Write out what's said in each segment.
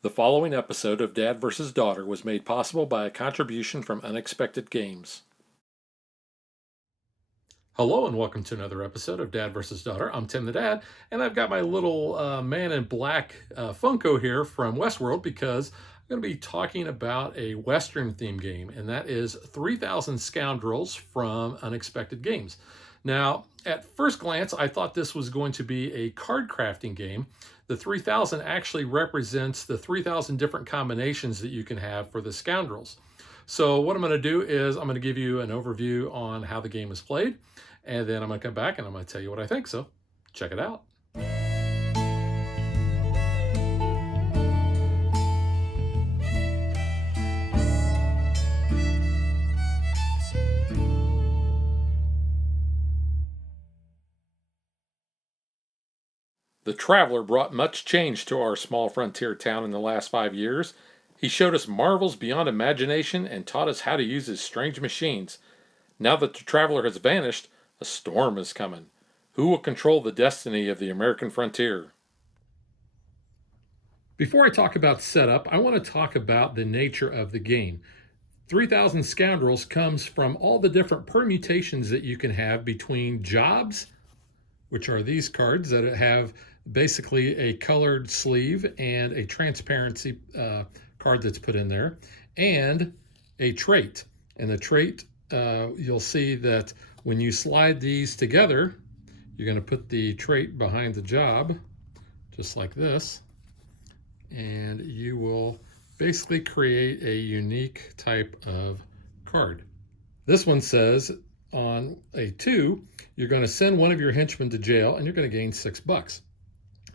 The following episode of Dad vs. Daughter was made possible by a contribution from Unexpected Games. Hello and welcome to another episode of Dad vs. Daughter. I'm Tim the Dad, and I've got my little man in black Funko here from Westworld because I'm going to be talking about a Western theme game, and that is 3000 Scoundrels from Unexpected Games. Now, at first glance, I thought this was going to be a card crafting game. The 3000 actually represents the 3000 different combinations that you can have for the Scoundrels. So what I'm going to do is I'm going to give you an overview on how the game is played, and then I'm going to come back and I'm going to tell you what I think. So check it out. The traveler brought much change to our small frontier town in the last 5 years. He showed us marvels beyond imagination and taught us how to use his strange machines. Now that the traveler has vanished, a storm is coming. Who will control the destiny of the American frontier? Before I talk about setup, I want to talk about the nature of the game. 3000 Scoundrels comes from all the different permutations that you can have between jobs, which are these cards that have basically a colored sleeve and a transparency card that's put in there, and a trait. And the trait, you'll see that when you slide these together, you're going to put the trait behind the job, just like this, and you will basically create a unique type of card. This one says on a 2, you're going to send one of your henchmen to jail and you're going to gain $6.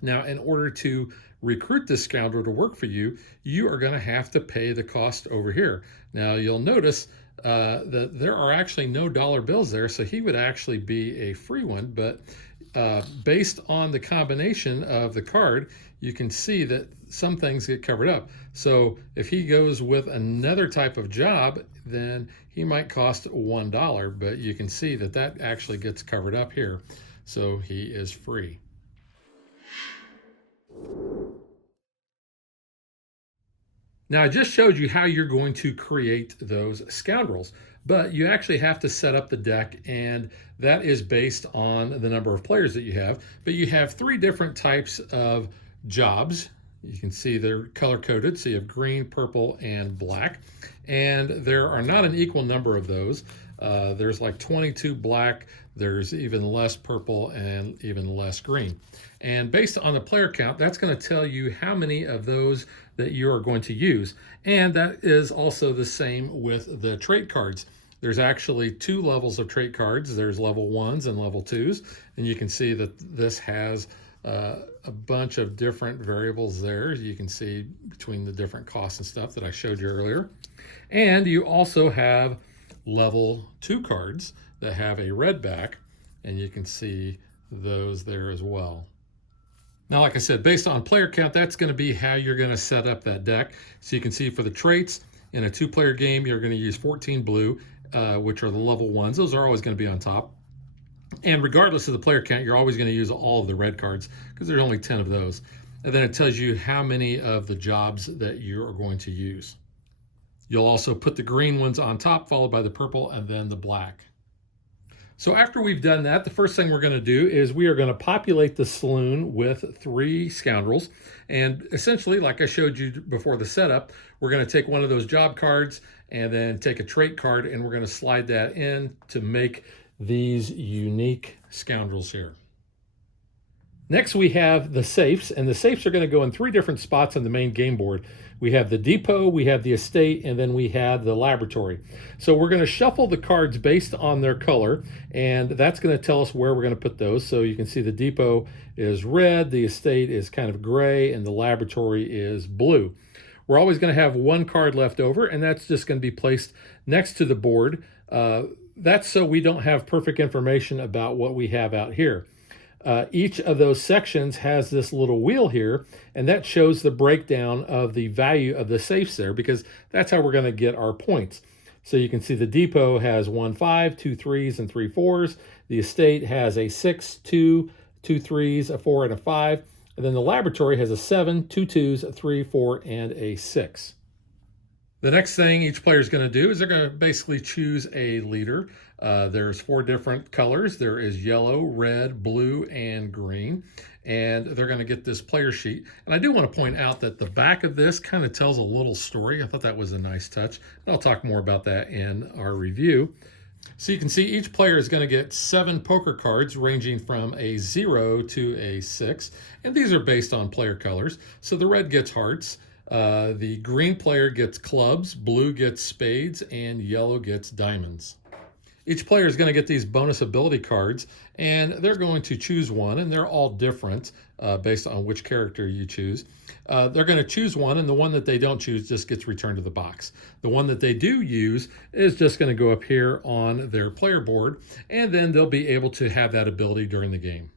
Now, in order to recruit this scoundrel to work for you, you are going to have to pay the cost over here. Now, you'll notice that there are actually no dollar bills there, so he would actually be a free one, but based on the combination of the card, you can see that some things get covered up. So if he goes with another type of job, then he might cost $1, but you can see that that actually gets covered up here. So he is free. Now, I just showed you how you're going to create those scoundrels, but you actually have to set up the deck, and that is based on the number of players that you have. But you have 3 different types of jobs. You can see they're color-coded, so you have green, purple, and black. And there are not an equal number of those. There's like 22 black, there's even less purple, and even less green. And based on the player count, that's going to tell you how many of those that you are going to use. And that is also the same with the trait cards. There's actually 2 levels of trait cards. There's level 1s and level 2s. And you can see that this has a bunch of different variables there. You can see between the different costs and stuff that I showed you earlier. And you also have level 2 cards that have a red back, and you can see those there as well. Now, like I said, based on player count, that's going to be how you're going to set up that deck. So you can see for the traits, in a 2-player game, you're going to use 14 blue, which are the level 1s. Those are always going to be on top. And regardless of the player count, you're always going to use all of the red cards because there's only 10 of those. And then it tells you how many of the jobs that you are going to use. You'll also put the green ones on top, followed by the purple and then the black. So after we've done that, the first thing we're going to do is we are going to populate the saloon with 3 scoundrels. And essentially, like I showed you before the setup, we're going to take one of those job cards and then take a trait card, and we're going to slide that in to make these unique scoundrels here. Next, we have the safes, and the safes are going to go in 3 different spots on the main game board. We have the depot, we have the estate, and then we have the laboratory. So we're going to shuffle the cards based on their color, and that's going to tell us where we're going to put those. So you can see the depot is red, the estate is kind of gray, and the laboratory is blue. We're always going to have 1 card left over, and that's just going to be placed next to the board. That's so we don't have perfect information about what we have out here. Each of those sections has this little wheel here, and that shows the breakdown of the value of the safes there, because that's how we're going to get our points. So you can see the depot has 1 5, 2 3s, and 3 4s. The estate has a 6, 2, 2 3s, a 4, and a 5. And then the laboratory has a 7, 2 twos, a 3, 4, and a 6. The next thing each player is going to do is they're going to basically choose a leader. There's 4 different colors. There is yellow, red, blue, and green. And they're going to get this player sheet. And I do want to point out that the back of this kind of tells a little story. I thought that was a nice touch. And I'll talk more about that in our review. So you can see each player is going to get 7 poker cards ranging from a 0 to a 6. And these are based on player colors. So the red gets hearts. The green player gets clubs, blue gets spades, and yellow gets diamonds. Each player is going to get these bonus ability cards, and they're going to choose one, and they're all different based on which character you choose. They're going to choose one, and the one that they don't choose just gets returned to the box. The one that they do use is just going to go up here on their player board, and then they'll be able to have that ability during the game.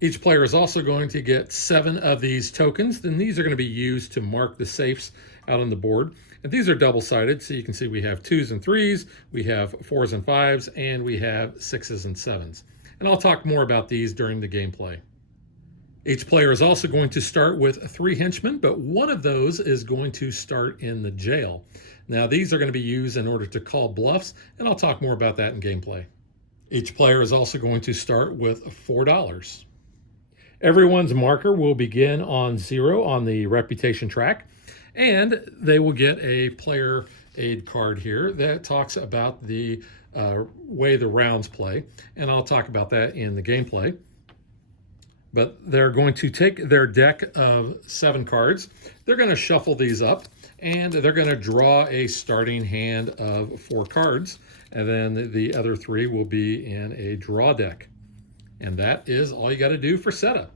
Each player is also going to get 7 of these tokens. Then these are going to be used to mark the safes out on the board. And these are double-sided, so you can see we have 2s and 3s, we have 4s and 5s, and we have 6s and 7s. And I'll talk more about these during the gameplay. Each player is also going to start with 3 henchmen, but one of those is going to start in the jail. Now these are going to be used in order to call bluffs, and I'll talk more about that in gameplay. Each player is also going to start with $4. Everyone's marker will begin on 0 on the reputation track, and they will get a player aid card here that talks about the way the rounds play, and I'll talk about that in the gameplay. But they're going to take their deck of 7 cards, they're going to shuffle these up, and they're going to draw a starting hand of 4 cards, and then the other 3 will be in a draw deck. And that is all you got to do for setup.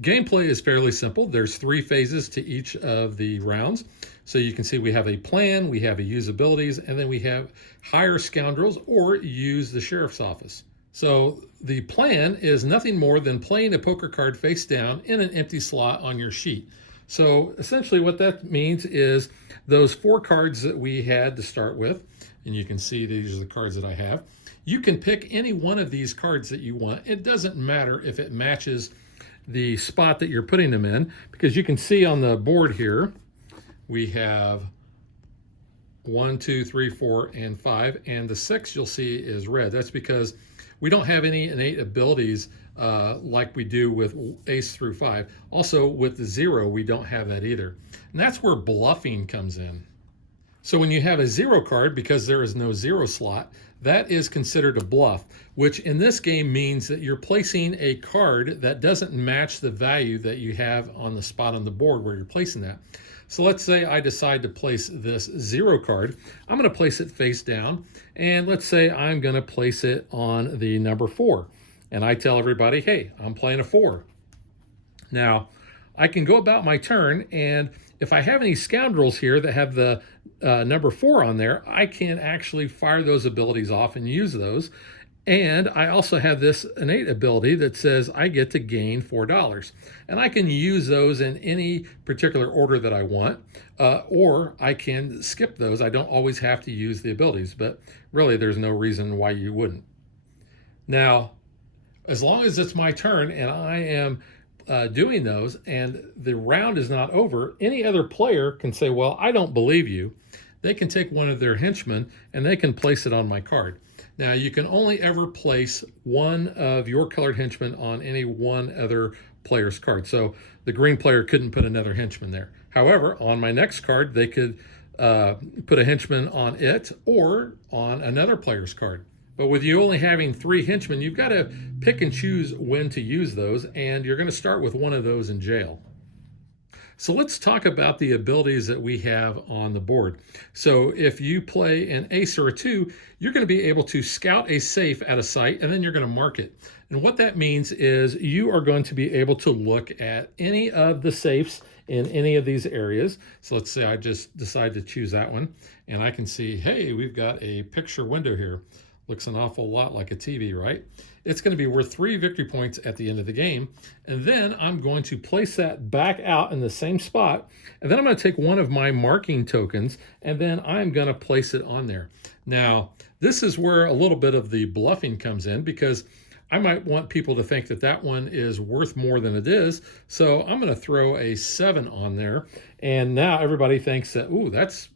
Gameplay is fairly simple. There's 3 phases to each of the rounds. So you can see we have a plan, we have a use abilities, and then we have hire scoundrels or use the sheriff's office. So the plan is nothing more than playing a poker card face down in an empty slot on your sheet. So essentially what that means is those 4 cards that we had to start with, and you can see these are the cards that I have. You can pick any one of these cards that you want. It doesn't matter if it matches the spot that you're putting them in, because you can see on the board here, we have 1, 2, 3, 4, and 5, and the 6 you'll see is red. That's because we don't have any innate abilities like we do with ace through 5. Also with the 0, we don't have that either. And that's where bluffing comes in. So when you have a 0 card, because there is no 0 slot, that is considered a bluff, which in this game means that you're placing a card that doesn't match the value that you have on the spot on the board where you're placing that. So let's say I decide to place this 0 card. I'm going to place it face down, and let's say I'm going to place it on the number 4. And I tell everybody, hey, I'm playing a 4. Now, I can go about my turn, and if I have any scoundrels here that have the number 4 on there, I can actually fire those abilities off and use those. And I also have this innate ability that says I get to gain $4. And I can use those in any particular order that I want, or I can skip those. I don't always have to use the abilities, but really there's no reason why you wouldn't. Now, as long as it's my turn and I am doing those and the round is not over, any other player can say, well, I don't believe you. They can take one of their henchmen and they can place it on my card. Now, you can only ever place one of your colored henchmen on any one other player's card. So the green player couldn't put another henchman there. However, on my next card, they could put a henchman on it or on another player's card. But with you only having 3 henchmen, you've got to pick and choose when to use those, and you're going to start with one of those in jail. So let's talk about the abilities that we have on the board. So if you play an ace or a 2, you're going to be able to scout a safe at a site, and then you're going to mark it. And what that means is you are going to be able to look at any of the safes in any of these areas. So let's say I just decide to choose that one, and I can see, hey, we've got a picture window here. Looks an awful lot like a TV, right? it's going to be worth 3 victory points at the end of the game. And then I'm going to place that back out in the same spot. And then I'm going to take one of my marking tokens, and then I'm going to place it on there. Now, this is where a little bit of the bluffing comes in, because I might want people to think that that one is worth more than it is. So I'm going to throw a 7 on there. And now everybody thinks that, ooh, that's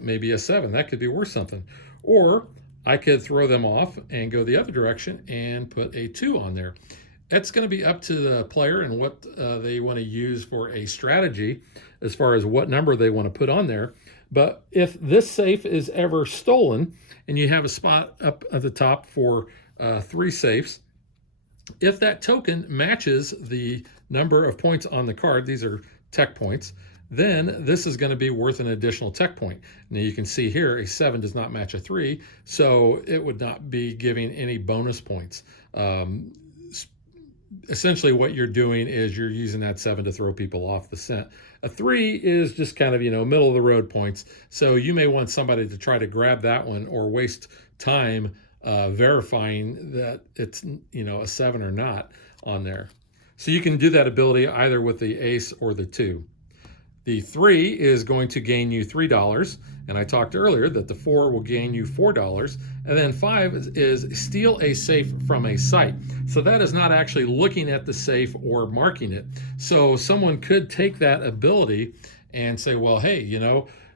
maybe a 7. That could be worth something. Or I could throw them off and go the other direction and put a 2 on there. That's going to be up to the player and what they want to use for a strategy as far as what number they want to put on there. But if this safe is ever stolen and you have a spot up at the top for 3 safes, if that token matches the number of points on the card, these are tech points, then this is going to be worth an additional tech point. Now you can see here a 7 does not match a 3, so it would not be giving any bonus points. Essentially what you're doing is you're using that 7 to throw people off the scent. A 3 is just kind of, middle of the road points. So you may want somebody to try to grab that one or waste time verifying that it's, a 7 or not on there. So you can do that ability either with the ace or the 2. The 3 is going to gain you $3, and I talked earlier that the 4 will gain you $4, and then 5 is steal a safe from a site. So that is not actually looking at the safe or marking it. So someone could take that ability and say, well, hey,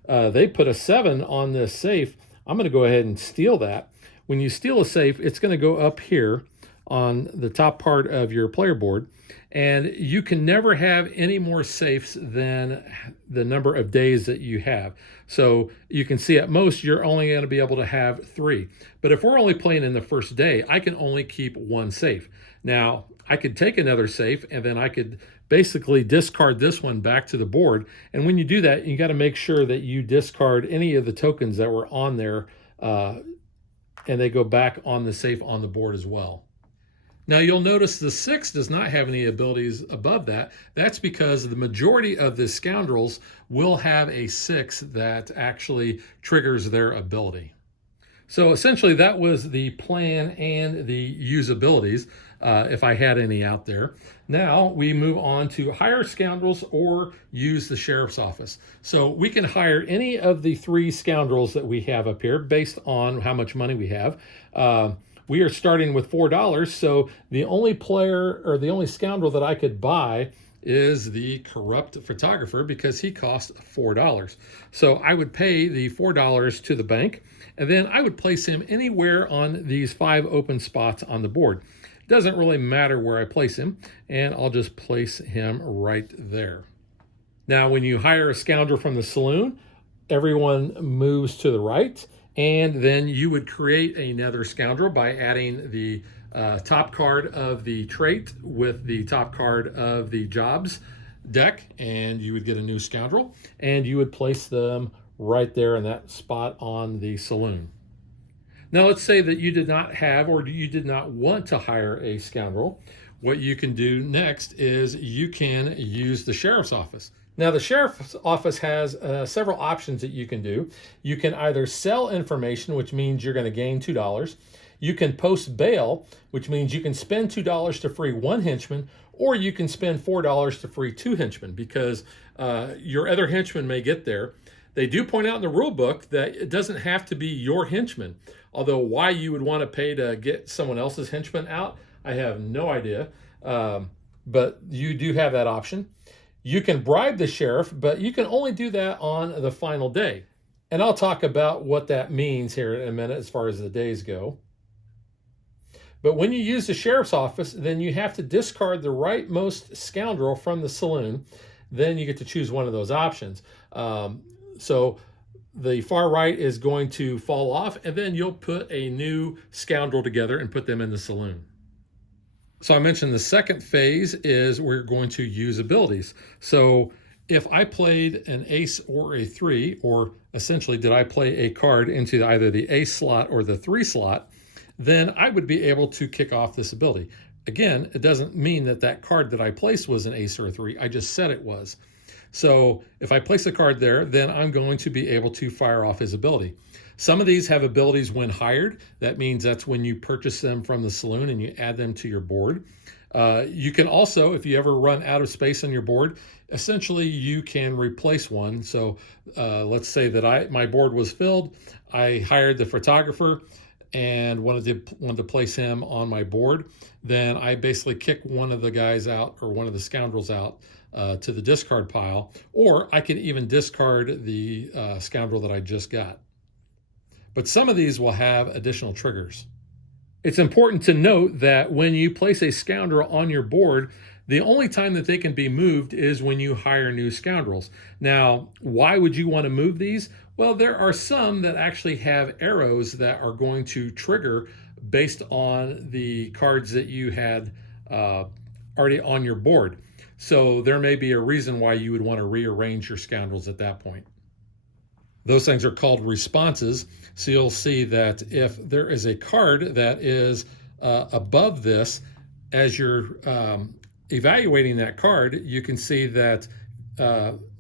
they put a 7 on this safe. I'm going to go ahead and steal that. When you steal a safe, it's going to go up here on the top part of your player board, and you can never have any more safes than the number of days that you have. So you can see at most you're only going to be able to have 3. But if we're only playing in the first day, I can only keep 1 safe. Now, I could take another safe and then I could basically discard this one back to the board. And when you do that, you got to make sure that you discard any of the tokens that were on there and they go back on the safe on the board as well. Now you'll notice the 6 does not have any abilities above that. That's because the majority of the Scoundrels will have a 6 that actually triggers their ability. So essentially that was the plan and the usabilities, if I had any out there. Now we move on to hire Scoundrels or use the Sheriff's Office. So we can hire any of the 3 Scoundrels that we have up here based on how much money we have. We are starting with $4, so the only player or the only Scoundrel that I could buy is the Corrupt Photographer because he costs $4. So I would pay the $4 to the bank, and then I would place him anywhere on these 5 open spots on the board. Doesn't really matter where I place him, and I'll just place him right there. Now, when you hire a Scoundrel from the saloon, everyone moves to the right, and then you would create another Scoundrel by adding the top card of the trait with the top card of the jobs deck, and you would get a new Scoundrel, and you would place them right there in that spot on the saloon. Now let's say that you did not have or you did not want to hire a Scoundrel. What you can do next is you can use the Sheriff's Office. Now the Sheriff's Office has several options that you can do. You can either sell information, which means you're going to gain $2. You can post bail, which means you can spend $2 to free 1 henchman, or you can spend $4 to free 2 henchmen because your other henchman may get there. They do point out in the rule book that it doesn't have to be your henchman, although why you would want to pay to get someone else's henchman out, I have no idea, but you do have that option. You can bribe the sheriff, but you can only do that on the final day. And I'll talk about what that means here in a minute as far as the days go. But when you use the Sheriff's Office, then you have to discard the rightmost Scoundrel from the saloon. Then you get to choose one of those options. So the far right is going to fall off, and then you'll put a new Scoundrel together and put them in the saloon. So I mentioned the second phase is we're going to use abilities. So if I played an ace or a 3, or essentially did I play a card into either the ace slot or the 3 slot, then I would be able to kick off this ability. Again, it doesn't mean that that card that I placed was an ace or a 3. I just said it was. So if I place a card there, then I'm going to be able to fire off his ability. Some of these have abilities when hired. That means that's when you purchase them from the saloon and you add them to your board. You can also, if you ever run out of space on your board, essentially you can replace one. So let's say that my board was filled. I hired the photographer and wanted to place him on my board. Then I basically kick one of the guys out, or one of the scoundrels out, to the discard pile, or I can even discard the scoundrel that I just got. But some of these will have additional triggers. It's important to note that when you place a scoundrel on your board, the only time that they can be moved is when you hire new scoundrels. Now, why would you want to move these? Well, there are some that actually have arrows that are going to trigger based on the cards that you had already on your board. So there may be a reason why you would want to rearrange your scoundrels at that point. Those things are called responses. So you'll see that if there is a card that is above this, as you're evaluating that card, you can see that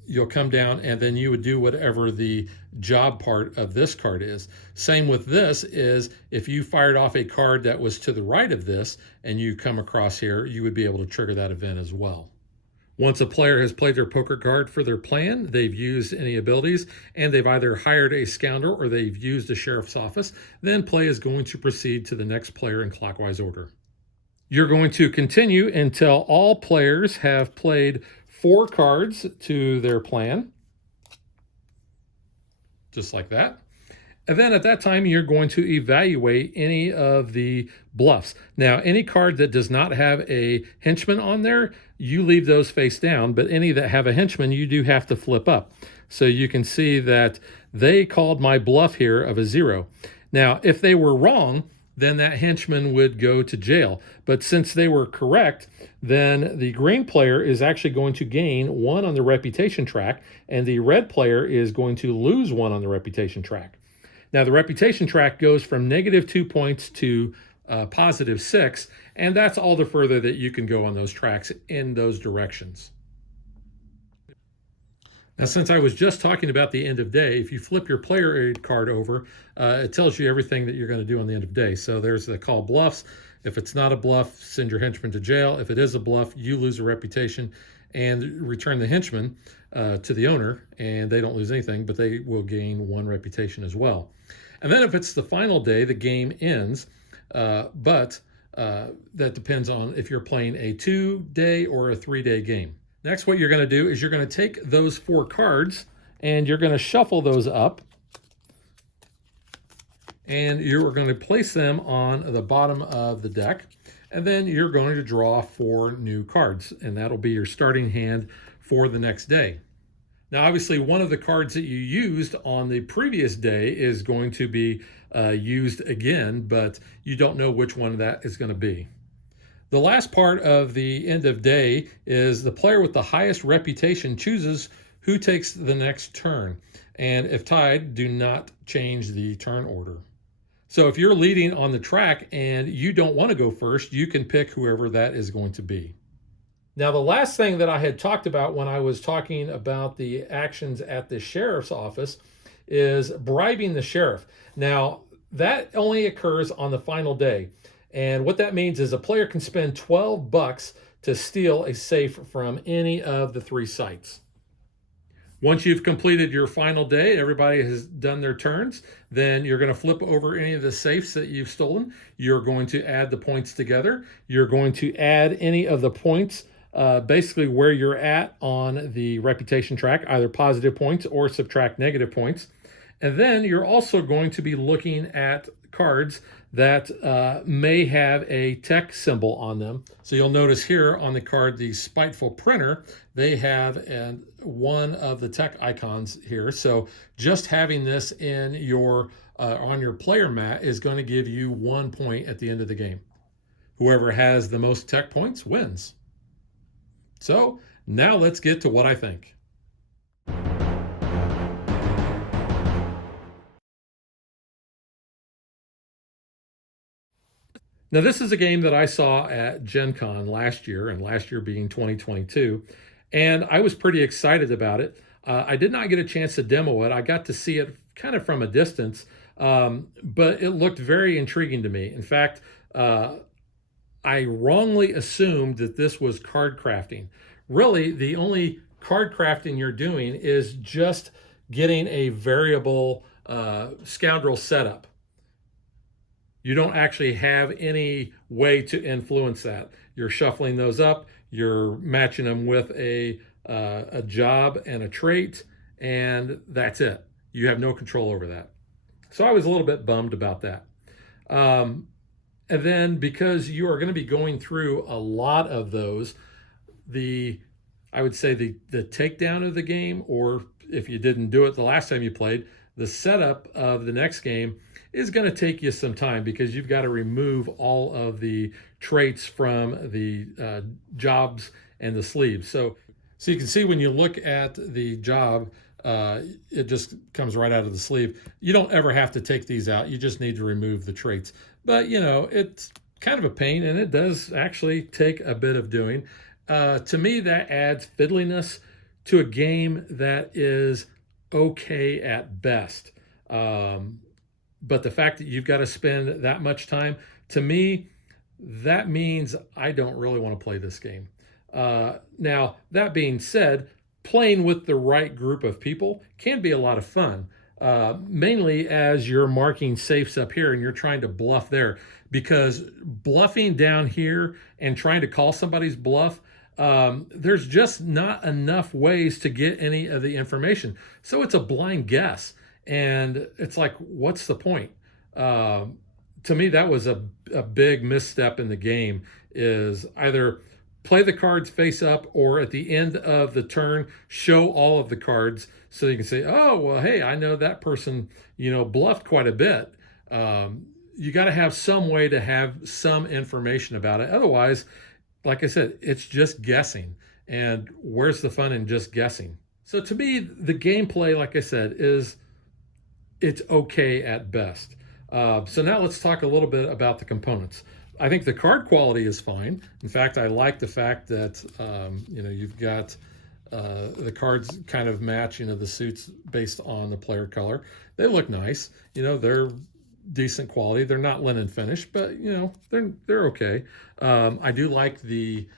you'll come down and then you would do whatever the job part of this card is. Same with this is if you fired off a card that was to the right of this and you come across here, you would be able to trigger that event as well. Once a player has played their poker card for their plan, they've used any abilities, and they've either hired a scoundrel or they've used a sheriff's office, then play is going to proceed to the next player in clockwise order. You're going to continue until all players have played 4 cards to their plan, just like that. And then at that time, you're going to evaluate any of the bluffs. Now, any card that does not have a henchman on there, you leave those face down, but any that have a henchman, you do have to flip up. So you can see that they called my bluff here of a 0. Now, if they were wrong, then that henchman would go to jail. But since they were correct, then the green player is actually going to gain 1 on the reputation track, and the red player is going to lose 1 on the reputation track. Now, the reputation track goes from -2 points to +6, and that's all the further that you can go on those tracks in those directions. Now, since I was just talking about the end of day, if you flip your player aid card over, it tells you everything that you're going to do on the end of day. So there's the call bluffs. If it's not a bluff, send your henchman to jail. If it is a bluff, you lose a reputation and return the henchman to the owner, and they don't lose anything, but they will gain 1 reputation as well. And then if it's the final day, the game ends, but that depends on if you're playing a 2-day or a 3-day game. Next, what you're going to do is you're going to take those 4 cards and you're going to shuffle those up, and you're going to place them on the bottom of the deck, and then you're going to draw 4 new cards, and that'll be your starting hand for the next day. Now, obviously, one of the cards that you used on the previous day is going to be used again, but you don't know which one that is going to be. The last part of the end of day is the player with the highest reputation chooses who takes the next turn. And if tied, do not change the turn order. So if you're leading on the track and you don't want to go first, you can pick whoever that is going to be. Now, the last thing that I had talked about when I was talking about the actions at the sheriff's office is bribing the sheriff. Now, that only occurs on the final day. And what that means is a player can spend $12 to steal a safe from any of the 3 sites. Once you've completed your final day, everybody has done their turns, then you're going to flip over any of the safes that you've stolen. You're going to add the points together. You're going to add any of the points basically where you're at on the reputation track, either positive points or subtract negative points. And then you're also going to be looking at cards that may have a tech symbol on them. So you'll notice here on the card, the Spiteful Printer, they have one of the tech icons here. So just having this in your on your player mat is going to give you 1 point at the end of the game. Whoever has the most tech points wins. So now let's get to what I think. Now, this is a game that I saw at Gen Con last year, and last year being 2022, and I was pretty excited about it. I did not get a chance to demo it. I got to see it kind of from a distance, But it looked very intriguing to me. In fact, I wrongly assumed that this was card crafting. Really, the only card crafting you're doing is just getting a variable scoundrel setup. You don't actually have any way to influence that. You're shuffling those up, you're matching them with a job and a trait, and that's it. You have no control over that. So I was a little bit bummed about that. Um, and then because you are going to be going through a lot of those, the I would say the takedown of the game, or if you didn't do it the last time you played, the setup of the next game is going to take you some time because you've got to remove all of the traits from the jobs and the sleeves. So you can see when you look at the job, it just comes right out of the sleeve. You don't ever have to take these out. You just need to remove the traits. But, it's kind of a pain, and it does actually take a bit of doing. To me, that adds fiddliness to a game that is okay at best. But the fact that you've got to spend that much time, to me, that means I don't really want to play this game. Now, that being said, playing with the right group of people can be a lot of fun. Mainly as you're marking safes up here and you're trying to bluff there, because bluffing down here and trying to call somebody's bluff, there's just not enough ways to get any of the information. So it's a blind guess. And it's like, what's the point? To me, that was a big misstep in the game, is either play the cards face up, or at the end of the turn, show all of the cards so you can say, oh, well, hey, I know that person, bluffed quite a bit. You got to have some way to have some information about it. Otherwise, like I said, it's just guessing. And where's the fun in just guessing? So to me, the gameplay, like I said, it's okay at best. So now let's talk a little bit about the components. I think the card quality is fine. In fact, I like the fact that you've got the cards kind of match the suits based on the player color. They look nice. They're decent quality. They're not linen finish, but they're okay. I do like the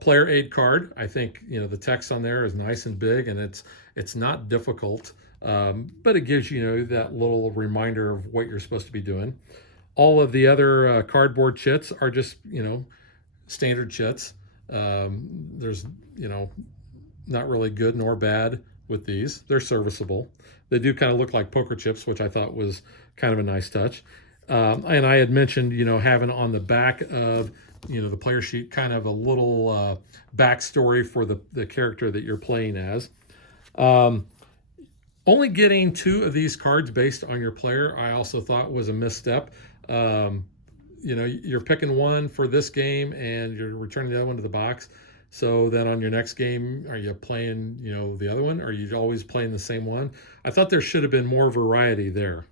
player aid card. I think the text on there is nice and big, and it's not difficult, but it gives that little reminder of what you're supposed to be doing. All of the other cardboard chits are just standard chits. There's not really good nor bad with these. They're serviceable. They do kind of look like poker chips, which I thought was kind of a nice touch. And I had mentioned having on the back of the player sheet kind of a little backstory for the character that you're playing as. Only getting 2 of these cards based on your player, I also thought was a misstep. You're picking one for this game and you're returning the other one to the box. So then on your next game, are you playing, the other one? Or are you always playing the same one? I thought there should have been more variety there.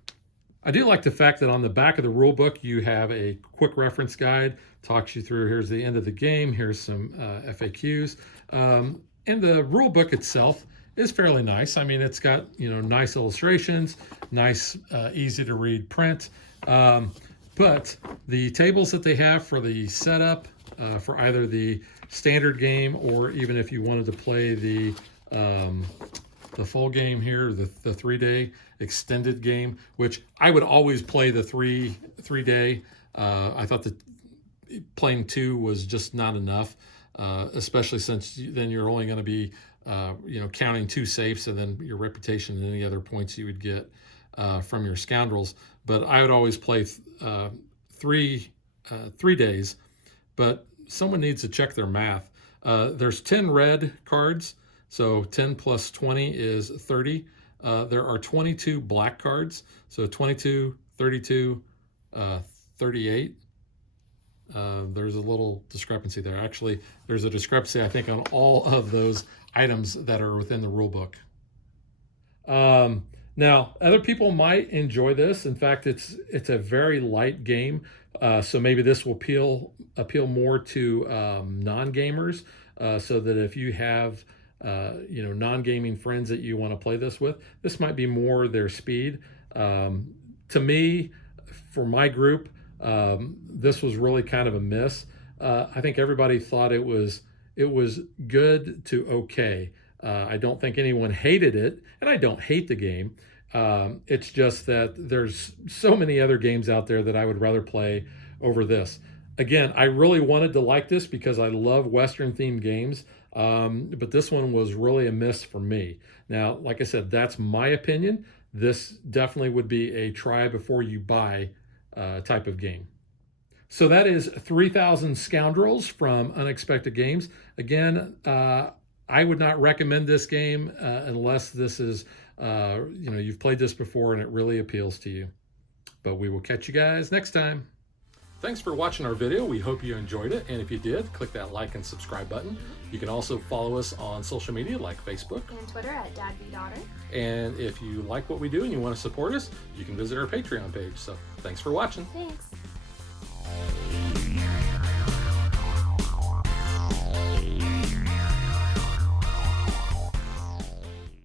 I do like the fact that on the back of the rule book, you have a quick reference guide, talks you through, here's the end of the game, here's some FAQs. And the rule book itself is fairly nice. I mean, it's got, nice illustrations, nice, easy to read print. But the tables that they have for the setup, for either the standard game, or even if you wanted to play the full game here, the 3-day extended game, which I would always play the three day. I thought that playing 2 was just not enough, especially since then you're only going to be counting 2 safes and then your reputation and any other points you would get from your scoundrels. But I would always play 3 days, but someone needs to check their math. There's 10 red cards, so 10 plus 20 is 30. There are 22 black cards, so 22, 32, 38. There's a little discrepancy there. Actually, there's a discrepancy, I think, on all of those items that are within the rule book. Now, other people might enjoy this. In fact, it's a very light game, so maybe this will appeal more to non-gamers, so that if you have non-gaming friends that you want to play this with, this might be more their speed. To me, for my group, this was really kind of a miss. I think everybody thought it was good to okay. I don't think anyone hated it, and I don't hate the game. It's just that there's so many other games out there that I would rather play over this. Again, I really wanted to like this because I love Western themed games, but this one was really a miss for me. Now, like I said, that's my opinion. This definitely would be a try before you buy type of game. So that is 3,000 Scoundrels from Unexpected Games. Again, I would not recommend this game unless this is, you've played this before and it really appeals to you. But we will catch you guys next time. Thanks for watching our video. We hope you enjoyed it. And if you did, click that like and subscribe button. You can also follow us on social media like Facebook and Twitter at DadBeDaughter. And if you like what we do and you want to support us, you can visit our Patreon page. So thanks for watching. Thanks.